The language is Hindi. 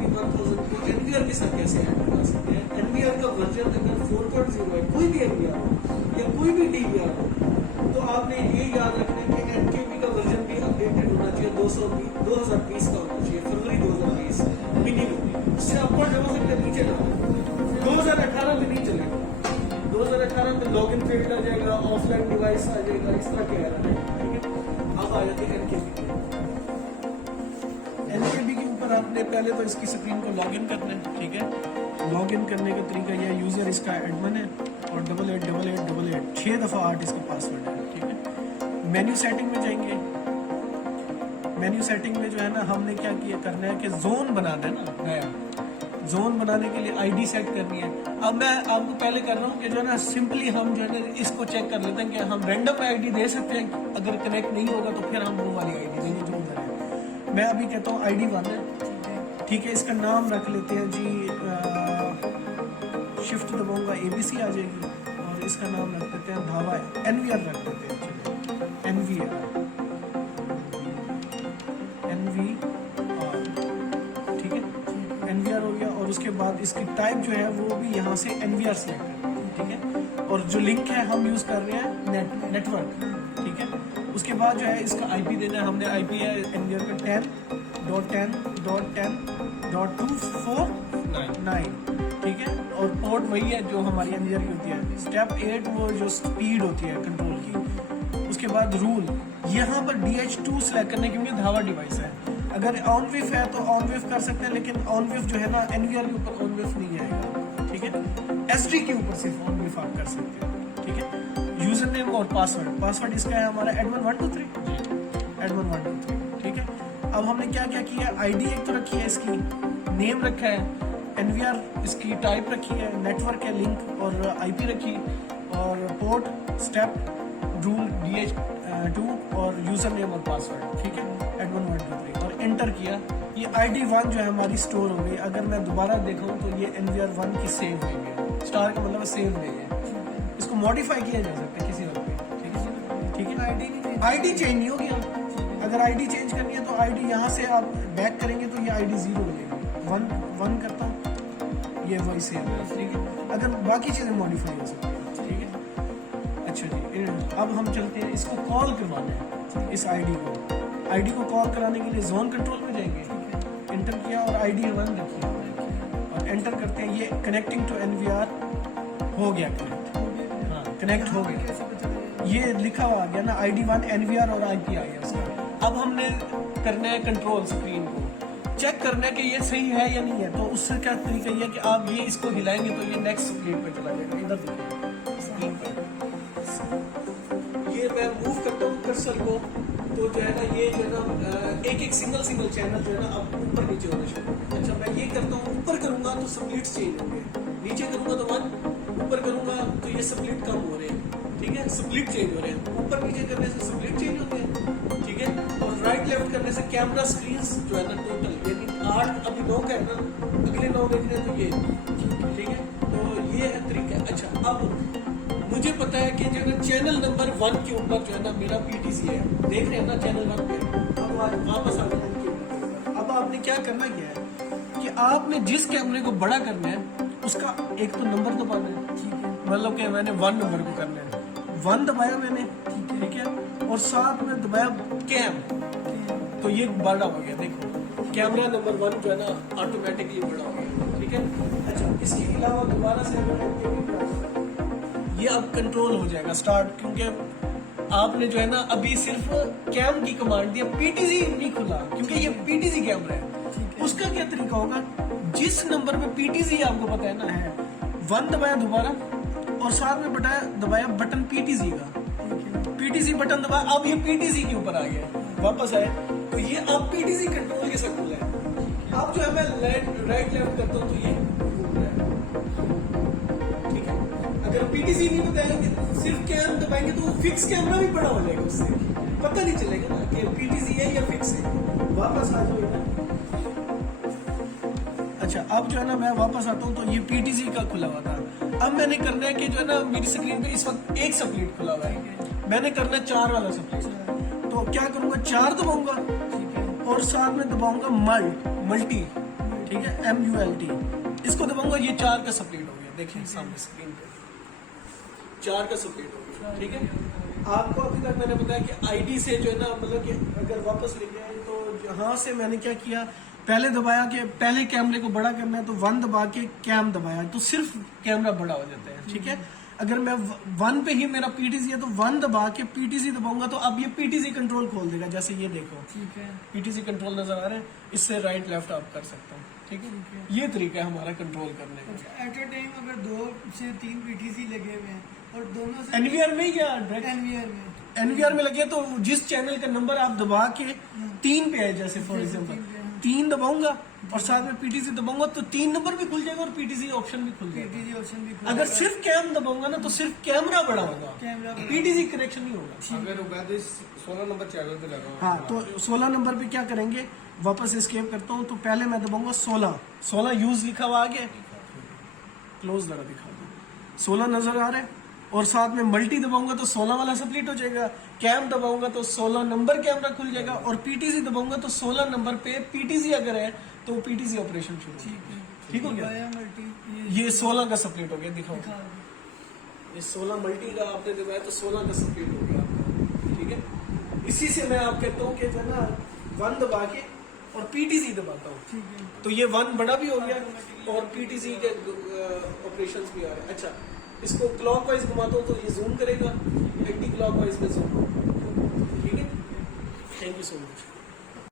NV 1000 को NVR के साथ कैसे ऐड करा सकते हैं? NVR का वर्जन अगर 4.0 है, कोई भी NVR हो या कोई भी DVR हो, तो आपने ये याद रखना है कि NKB का वर्जन भी अपडेटेड होना चाहिए, 2020 का होना चाहिए, फरवरी 2020 मिनिमम। उससे अपवर्ड हो सकता है, नीचे जाओ 2018 में नहीं चलेगा। 2018 में लॉगिन फील्ड आ जाएगा, ऑफलाइन डिवाइस आ जाएगा, इस तरह के एरर है। ठीक है, अब आ जाते हैं NKB। NKB के ऊपर आपने पहले तो इसकी स्क्रीन को लॉगिन करना है। ठीक है, लॉगिन करने का तरीका यह, यूजर इसका एडमिन है और 888888 6 दफा 8 इसका पासवर्ड है। ठीक है, मेन्यू सेटिंग में जाएंगे। मेन्यू सेटिंग में जो है ना, हमने क्या किया करना है कि जोन बनाना है ना, नया जोन बनाने के लिए आईडी सेट करनी है। अब मैं आपको पहले कर रहा हूँ कि जो है ना, सिंपली हम जो है ना इसको चेक कर लेते हैं कि हम रैंडम आईडी दे सकते हैं। अगर कनेक्ट नहीं होगा तो फिर हम वो वाली आईडी देंगे जो उधर है। मैं अभी कहता हूँ ID 1 है। ठीक है, इसका नाम रख लेते हैं जी, शिफ्ट दबाऊंगा ABC आ जाएगी, और इसका नाम रख देते हैं धावा है, NVR रख देते हैं। चलिए NVR ठीक है, NVR हो गया। और उसके बाद इसकी टाइप जो है वो भी यहाँ से NVR सेलेक्ट करनी है। ठीक है, और जो लिंक है हम यूज कर रहे हैं नेटवर्क। ठीक है, उसके बाद जो है इसका IP देना है। हमने IP है NVR का 10.10.10.249। ठीक है, और पोर्ट वही है जो हमारी NVR की होती है। स्टेप 8 वो जो स्पीड होती है कंट्रोल की। उसके बाद रूल, यहाँ पर DH2 सेलेक्ट करना है क्योंकि धावा डिवाइस है। अगर ऑन विफ है तो ऑन विफ कर सकते हैं, लेकिन ऑन विफ जो है ना NVR के ऊपर ऑन विफ नहीं आएगा। ठीक है, SD के ऊपर सिर्फ ऑन विफ आप कर सकते हैं। ठीक है, यूजर नेम और पासवर्ड इसका है हमारा admin123 admin123। ठीक है, अब हमने क्या क्या किया, ID एक तो रखी है, इसकी नेम रखा है, NVR इसकी टाइप रखी है, नेटवर्क है, लिंक और IP रखी, और पोर्ट, स्टेप, रूल DH2 और यूजर नेम और पासवर्ड। ठीक है, admin123 और एंटर किया। ये ID 1 जो है हमारी स्टोर हो गई। अगर मैं दोबारा देखूं तो ये NVR 1 की सेव नहीं है। स्टार का मतलब सेव नहीं है, इसको मॉडिफाई किया जा सकता है किसी वक्त पे। ठीक है, ठीक है, ID चेंज नहीं होगी। अगर ID चेंज करनी है तो ID यहाँ से आप बैक करेंगे तो ये ID 0 हो जाएगी। 1 करता हूँ, ये वही सेव है। ठीक है, अगर बाकी चीजें मॉडिफाई हो सकती है। ठीक है, अच्छा जी, अब हम चलते हैं, इसको कॉल करवाना है। इस ID को कॉल कराने के लिए जोन कंट्रोल में जाएंगे। एंटर किया और ID 1 रखिए और एंटर करते हैं। ये कनेक्टिंग टू NVR हो गया, कनेक्ट। हाँ, कनेक्ट हो गया। ये लिखा हुआ आ गया ना, ID 1 NVR और IP आ गया उसका। अब हमने करना है कंट्रोल स्क्रीन को चेक करना है कि ये सही है या नहीं है। तो उससे क्या तरीका ये है कि आप ये इसको हिलाएंगे तो ये नेक्स्ट स्क्रीन पे चला जाएगा। इधर देखिए स्क्रीन पर, ये मैं मूव करता हूँ कर्सर को, तो जो है ना ये जो है ना एक सिंगल चैनल जो है ना अब ऊपर नीचे होना शुरू। अच्छा, मैं ये करता हूँ, ऊपर करूंगा तो स्प्लिट्स चेंज होंगे, नीचे करूंगा तो 1, ऊपर करूंगा तो ये स्प्लिट कम हो रहे हैं। ठीक है, स्प्लिट चेंज हो रहे हैं, ऊपर नीचे करने से स्प्लिट चेंज होते हैं। ठीक है, और राइट लेफ्ट करने से कैमरा स्क्रीन जो है ना टोटल, यानी 8 अभी 9 का है ना, अगले 9 देखने तो ये। ठीक है, तो ये है तरीका। अच्छा, अब मुझे पता है कि जो है चैनल नंबर 1 के ऊपर जो है ना मेरा PTC है, देख रहे हैं ना चैनल 1 पे। अब वापस आ गए। अब आपने क्या करना है कि आपने जिस कैमरे को बड़ा करना है उसका एक तो नंबर दबाना है। ठीक है, मतलब कि मैंने 1 नंबर को करना है, 1 दबाया मैंने। ठीक है, और साथ में दबाया कैम, तो ये बड़ा हो गया। देखो कैमरा नंबर 1 जो है ना ऑटोमेटिकली बड़ा हो गया। ठीक है, अच्छा, इसके अलावा दोबारा से ये अब कंट्रोल हो जाएगा स्टार्ट, क्योंकि आपने जो है ना अभी सिर्फ कैम की कमांड दी, PTC नहीं खुला क्योंकि ये PTC कैमरा है। उसका क्या तरीका होगा, जिस नंबर पे PTC आपको पता है ना है, 1 दबाया दोबारा और साथ में दबाया बटन PTC का, PTC बटन दबाया, अब ये PTC के ऊपर आ गया, वापस आए तो ये अब PTC कंट्रोल के साथ खुला है। अब जो है मैं राइट लेफ्ट करता हूँ तो ये घूम रहा है। ठीक है, अगर PTC नहीं बताएंगे, सिर्फ कैम दबाएंगे तो फिक्स कैमरा भी बड़ा हो जाएगा, उससे पता नहीं चलेगा ना कि PTC है या फिक्स है। वापस आ जाओ। अच्छा, अब जो है ना मैं वापस आता हूँ तो ये PTC का खुला हुआ था। अब मैंने करना है कि जो है ना मेरी स्क्रीन पे इस वक्त एक स्प्लिट खुला हुआ है, मैंने करना है 4 वाला स्प्लिट। तो क्या करूंगा, 4 दबाऊंगा और साथ में दबाऊंगा मल्टी। ठीक है, MULT। इसको दबाऊंगा, ये 4 का स्प्लिट हो गया, देखिए सामने स्क्रीन पे 4 का स्प्लिट हो गया। ठीक है, आपको अभी तक मैंने बताया कि आईडी से जो है ना, मतलब कि अगर वापस ले जाए तो यहाँ से मैंने क्या किया, पहले दबाया कि पहले कैमरे को बड़ा करना है तो 1 दबा के कैम दबाया तो सिर्फ कैमरा बड़ा हो जाता है। ठीक है, अगर मैं 1 पे ही मेरा PTZ है तो 1 दबा के PTZ दबाऊंगा तो अब ये PTZ कंट्रोल खोल देगा। जैसे ये देखो, ठीक है, PTZ कंट्रोल नजर आ रहे हैं, इससे राइट लेफ्ट आप कर सकते हो। ठीक है, ये तरीका है हमारा कंट्रोल करने का। एट अ टाइम अगर 2 से 3 PTZ लगे हुए हैं और दोनों से NVR में या डायरेक्ट NVR में लगे तो जिस चैनल का नंबर आप दबा के 3 पे है, जैसे फॉर एग्जांपल 3 दबाऊंगा और साथ में PTZ दबाऊंगा तो 3 नंबर भी खुल जाएगा और PTZ ऑप्शन भी खुल जाएगा। PTZ ऑप्शन भी अगर सिर्फ कैम दबाऊंगा ना तो सिर्फ कैमरा बड़ा होगा, कैमरा PTZ कनेक्शन नहीं होगा। अगर होगा तो 16 नंबर चैनल पे लगा हाँ, तो 16 नंबर पे क्या करेंगे, वापस एस्केप करता हूँ तो पहले मैं दबाऊंगा 16 यूज लिखा हुआ आ गया, क्लोज जरा दिखा दो, 16 नजर आ रहा है और साथ में मल्टी दबाऊंगा तो 16 वाला स्प्लिट हो जाएगा, कैम दबाऊंगा तो 16 नंबर कैमरा खुल जाएगा और PTZ दबाऊंगा तो 16 नंबर पे PTZ अगर है तो PTZ ऑपरेशन शुरू। ठीक हो गया, ये 16 का स्प्लिट हो गया, दिखाओ ये 16 मल्टी का आपने दबाया तो 16 का स्प्लिट हो गया आपका। ठीक है, इसी से मैं आप कहता हूँ कि जो है ना 1 दबा के और PTZ दबाता हूँ तो ये 1 बड़ा भी हो गया और PTZ के ऑपरेशंस भी आ रहे हैं। अच्छा, इसको क्लॉकवाइज घुमाता हूँ तो ये जूम करेगा, एंटी क्लॉकवाइज में जूम। ठीक है, थैंक यू सो मच।